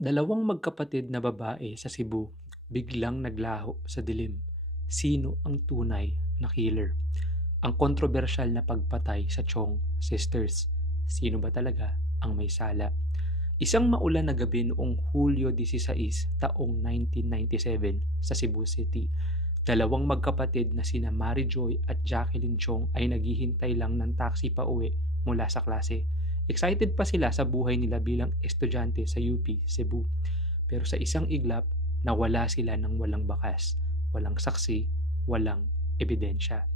Dalawang magkapatid na babae sa Cebu biglang naglaho sa dilim. Sino ang tunay na killer? Ang kontrobersyal na pagpatay sa Chong sisters. Sino ba talaga ang may sala? Isang maulan na gabi noong Hulyo 16, taong 1997 sa Cebu City. Dalawang magkapatid na sina Mary Joy at Jacqueline Chong ay naghihintay lang ng taxi pa uwi mula sa klase. Excited pa sila sa buhay nila bilang estudyante sa UP Cebu. Pero sa isang iglap, nawala sila ng walang bakas, walang saksi, walang ebidensya.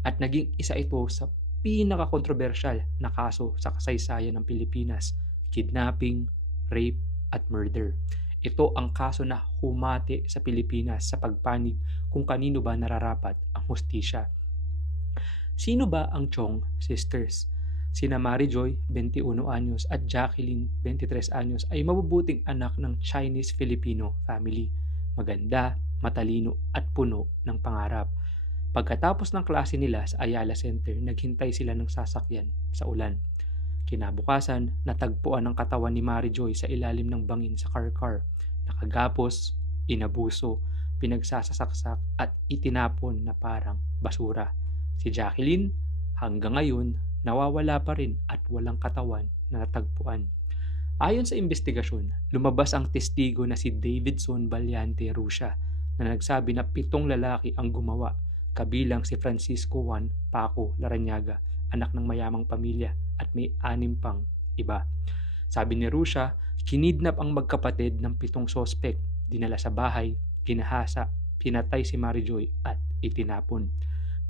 At naging isa ito sa pinakakontrobersyal na kaso sa kasaysayan ng Pilipinas: kidnapping, rape, at murder. Ito ang kaso na humati sa Pilipinas sa pagpanig kung kanino ba nararapat ang hustisya. Sino ba ang Chong sisters? Sina Mary Joy, 21 anyos, at Jacqueline, 23 anyos, ay mabubuting anak ng Chinese-Filipino family. Maganda, matalino, at puno ng pangarap. Pagkatapos ng klase nila sa Ayala Center, naghintay sila ng sasakyan sa ulan. Kinabukasan, natagpuan ang katawan ni Mary Joy sa ilalim ng bangin sa car-car. Nakagapos, inabuso, pinagsasasaksak at itinapon na parang basura. Si Jacqueline, hanggang ngayon, nawawala pa rin at walang katawan na natagpuan. Ayon sa investigasyon, lumabas ang testigo na si Davidson Valiante Russia na nagsabi na 7 lalaki ang gumawa, kabilang si Francisco Juan Paco Larrañaga, anak ng mayamang pamilya, at may 6 pang iba. Sabi ni Russia, kinidnap ang magkapatid ng 7 sospek, dinala sa bahay, ginahasa, pinatay si Mary Joy at itinapon.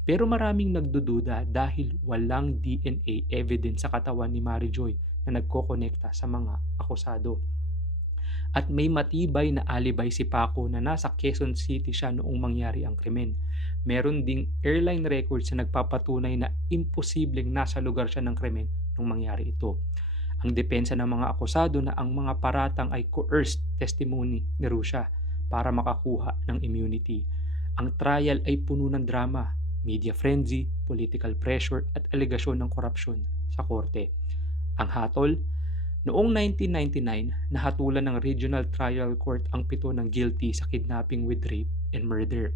Pero maraming nagdududa dahil walang DNA evidence sa katawan ni Mary Joy na nagkokonekta sa mga akusado. At may matibay na alibay si Paco na nasa Quezon City siya noong mangyari ang krimen. Meron ding airline records na nagpapatunay na imposibleng nasa lugar siya ng krimen nung mangyari ito. Ang depensa ng mga akusado na ang mga paratang ay coerced testimony ni Russia para makakuha ng immunity. Ang trial ay puno ng drama, media frenzy, political pressure at alegasyon ng korupsyon sa korte. Ang hatol, noong 1999, nahatulan ng Regional Trial Court ang 7 ng guilty sa kidnapping with rape and murder.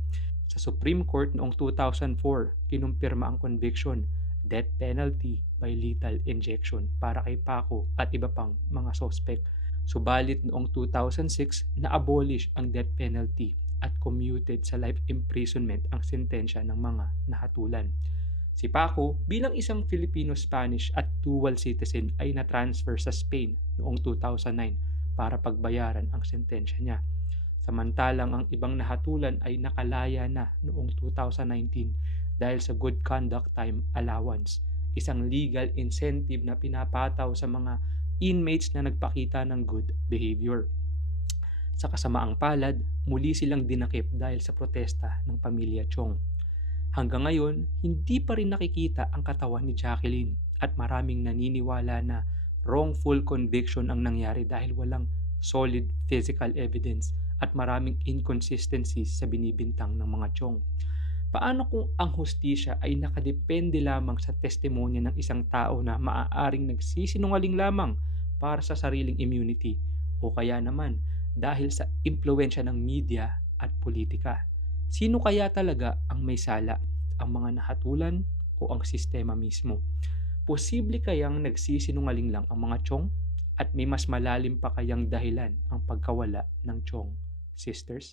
Sa Supreme Court noong 2004, kinumpirma ang conviction, death penalty by lethal injection para kay Paco at iba pang mga sospek. Subalit noong 2006, na-abolish ang death penalty at commuted sa life imprisonment ang sentensya ng mga nahatulan. Si Paco, bilang isang Filipino-Spanish at dual citizen, ay na-transfer sa Spain noong 2009 para pagbayaran ang sentensya niya. Samantalang ang ibang nahatulan ay nakalaya na noong 2019 dahil sa Good Conduct Time Allowance, isang legal incentive na pinapataw sa mga inmates na nagpakita ng good behavior. Sa kasamaang palad, muli silang dinakip dahil sa protesta ng pamilya Chong. Hanggang ngayon, hindi pa rin nakikita ang katawan ni Jacqueline at maraming naniniwala na wrongful conviction ang nangyari dahil walang solid physical evidence at maraming inconsistencies sa binibintang ng mga Chong. Paano kung ang hustisya ay nakadepende lamang sa testimonya ng isang tao na maaaring nagsisinungaling lamang para sa sariling immunity, o kaya naman dahil sa impluensya ng media at politika? Sino kaya talaga ang may sala? Ang mga nahatulan o ang sistema mismo? Posible kayang nagsisinungaling lang ang mga Chong? At may mas malalim pa kayang dahilan ang pagkawala ng Chong sisters?